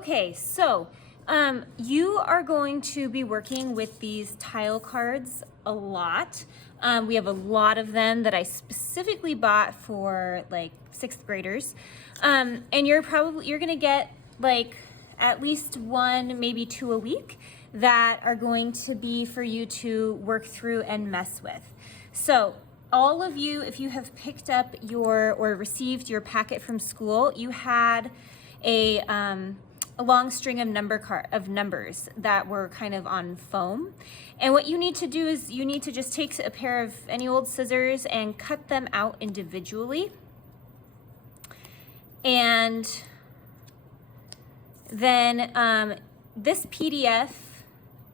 Okay, so you are going to be working with these tile cards a lot. We have a lot of them that I specifically bought for like sixth graders. And you're gonna get like at least one, maybe two a week that are going to be for you to work through and mess with. So all of you, if you have picked up or received your packet from school, you had a long string of numbers that were kind of on foam. And what you need to do is you need to just take a pair of any old scissors and cut them out individually. And then this PDF,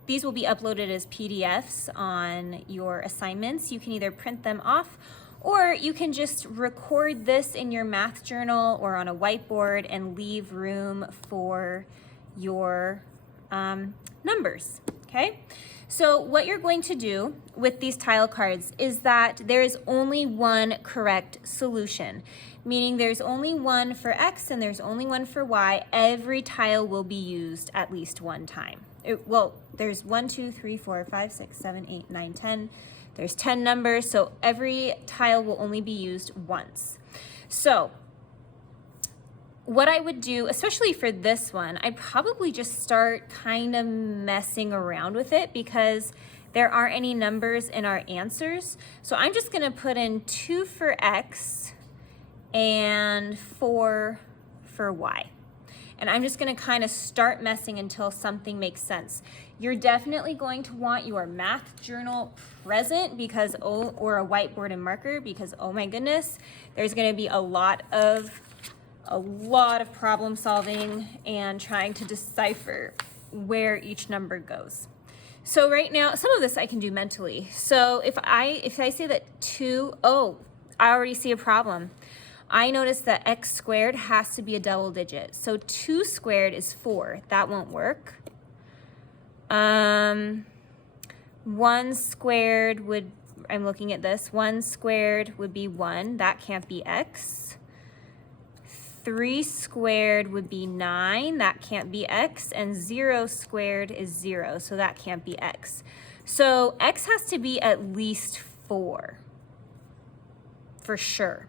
these will be uploaded as PDFs on your assignments. You can either print them off or you can just record this in your math journal or on a whiteboard and leave room for your numbers, okay? So what you're going to do with these tile cards is that there is only one correct solution, meaning there's only one for X and there's only one for Y. Every tile will be used at least one time. There's 1, 2, 3, 4, 5, 6, 7, 8, 9, 10. There's 10 numbers, so every tile will only be used once. So what I would do, especially for this one, I'd probably just start kind of messing around with it because there aren't any numbers in our answers. So I'm just gonna put in 2 for X and 4 for Y. And I'm just gonna kind of start messing until something makes sense. You're definitely going to want your math journal present because, or a whiteboard and marker because, oh my goodness, there's gonna be a lot of problem solving and trying to decipher where each number goes. So right now, some of this I can do mentally. So if I say that 2, I already see a problem. I notice that X squared has to be a double digit. So 2 squared is 4. That won't work. 1 squared would, I'm looking at this, 1 squared would be 1. That can't be X. 3 squared would be 9. That can't be X. And 0 squared is 0. So that can't be X. So X has to be at least 4 for sure.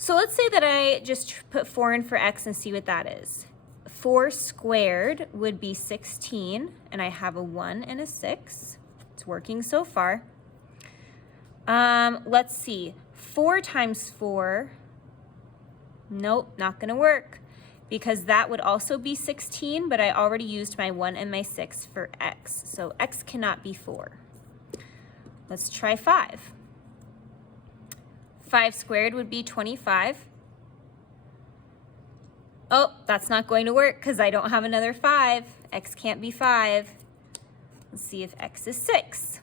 So let's say that I just put 4 in for X and see what that is. 4 squared would be 16, and I have a 1 and a 6. It's working so far. Let's see, 4 times 4, nope, not gonna work because that would also be 16, but I already used my 1 and my 6 for X. So X cannot be 4. Let's try 5. 5 squared would be 25. Oh, that's not going to work because I don't have another 5. X can't be 5. Let's see if X is 6.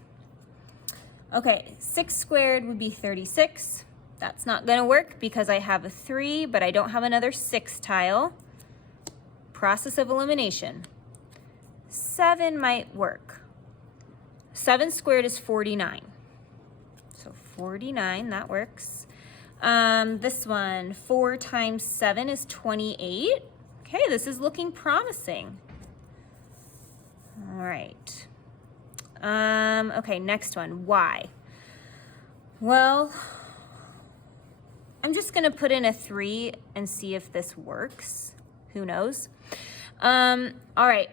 Okay, 6 squared would be 36. That's not going to work because I have a 3, but I don't have another 6 tile. Process of elimination. 7 might work. 7 squared is 49. So 49, that works. This one, 4 times 7 is 28. Okay, this is looking promising. All right. Okay, next one, Y. Well, I'm just gonna put in a 3 and see if this works. Who knows? All right.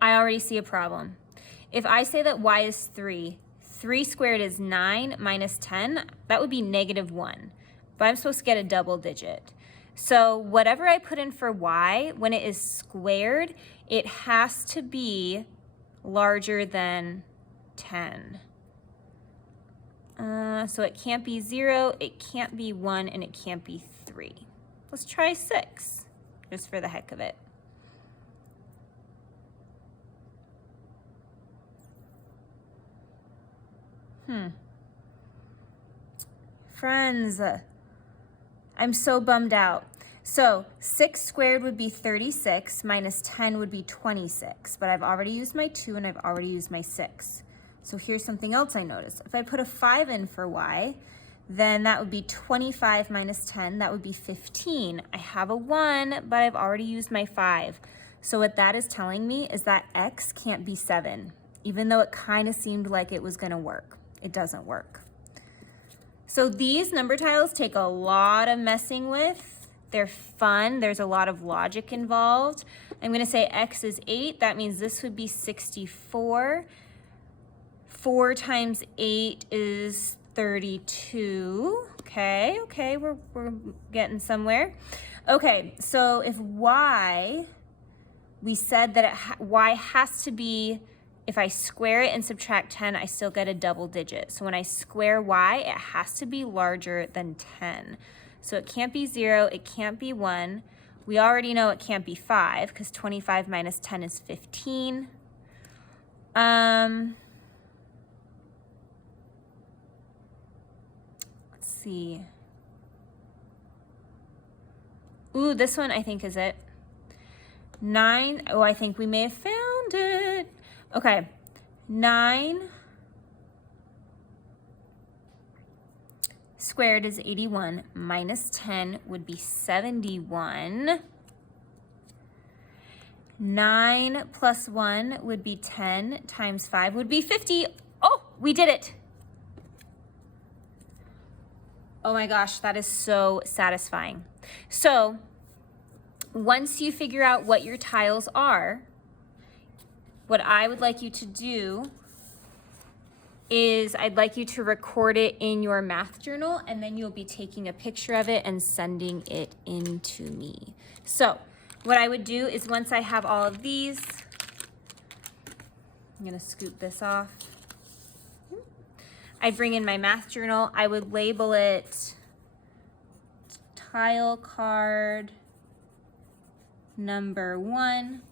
I already see a problem. If I say that Y is 3, 3 squared is 9 minus 10, that would be -1. But I'm supposed to get a double digit. So whatever I put in for Y, when it is squared, it has to be larger than 10. So it can't be 0, it can't be 1, and it can't be 3. Let's try 6, just for the heck of it. Friends, I'm so bummed out. So 6 squared would be 36, minus 10 would be 26, but I've already used my 2 and I've already used my 6. So here's something else I noticed. If I put a 5 in for Y, then that would be 25 minus 10, that would be 15. I have a 1, but I've already used my 5. So what that is telling me is that x can't be 7, even though it kind of seemed like it was gonna work. It doesn't work. So these number tiles take a lot of messing with. They're fun, there's a lot of logic involved. I'm gonna say x is 8, that means this would be 64. 4 times 8 is 32. Okay, we're getting somewhere. Okay, so if y, we said that y has to be, if I square it and subtract 10, I still get a double digit. So when I square y, it has to be larger than 10. So it can't be 0, it can't be 1. We already know it can't be 5 because 25 minus 10 is 15. Let's see. Ooh, this one I think is it. 9, oh, I think we may have found it. Okay, 9 squared is 81, minus 10 would be 71. 9 plus 1 would be 10, times 5 would be 50. Oh, we did it. Oh my gosh, that is so satisfying. So once you figure out what your tiles are, what I would like you to do is I'd like you to record it in your math journal, and then you'll be taking a picture of it and sending it in to me. So what I would do is once I have all of these, I'm gonna scoop this off. I'd bring in my math journal. I would label it tile card number 1.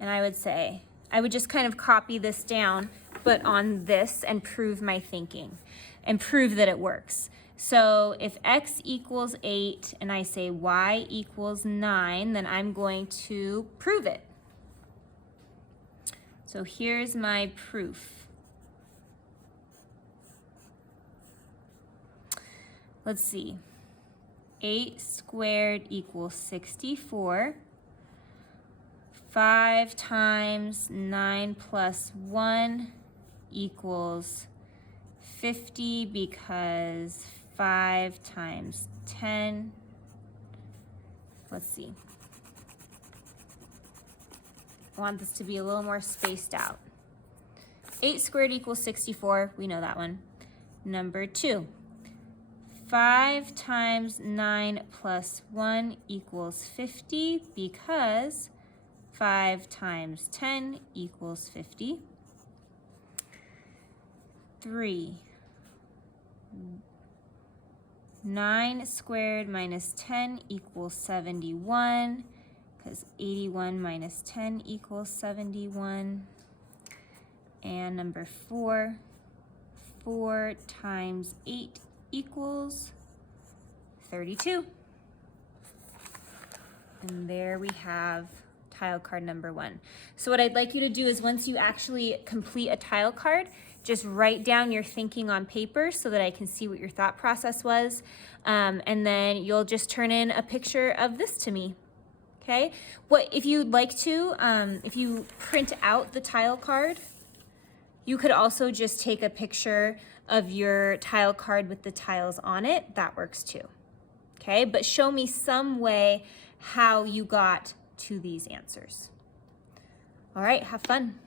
And I would say, I would just kind of copy this down, but on this, and prove my thinking and prove that it works. So if x equals 8 and I say y equals 9, then I'm going to prove it. So here's my proof. Let's see. 8 squared equals 64. 5 times 9 plus 1 equals 50 because 5 times 10. Let's see. I want this to be a little more spaced out. 8 squared equals 64. We know that one. Number 2. 5 times 9 plus 1 equals 50 because 5 times 10 equals 50. 3. 9 squared minus 10 equals 71 because 81 minus 10 equals 71. And number 4. 4 times 8 equals 32. And there we have tile card number 1. So what I'd like you to do is once you actually complete a tile card, just write down your thinking on paper so that I can see what your thought process was. And then you'll just turn in a picture of this to me. Okay? What if you'd like to, if you print out the tile card, you could also just take a picture of your tile card with the tiles on it. That works too. Okay, but show me some way how you got to these answers. All right, have fun.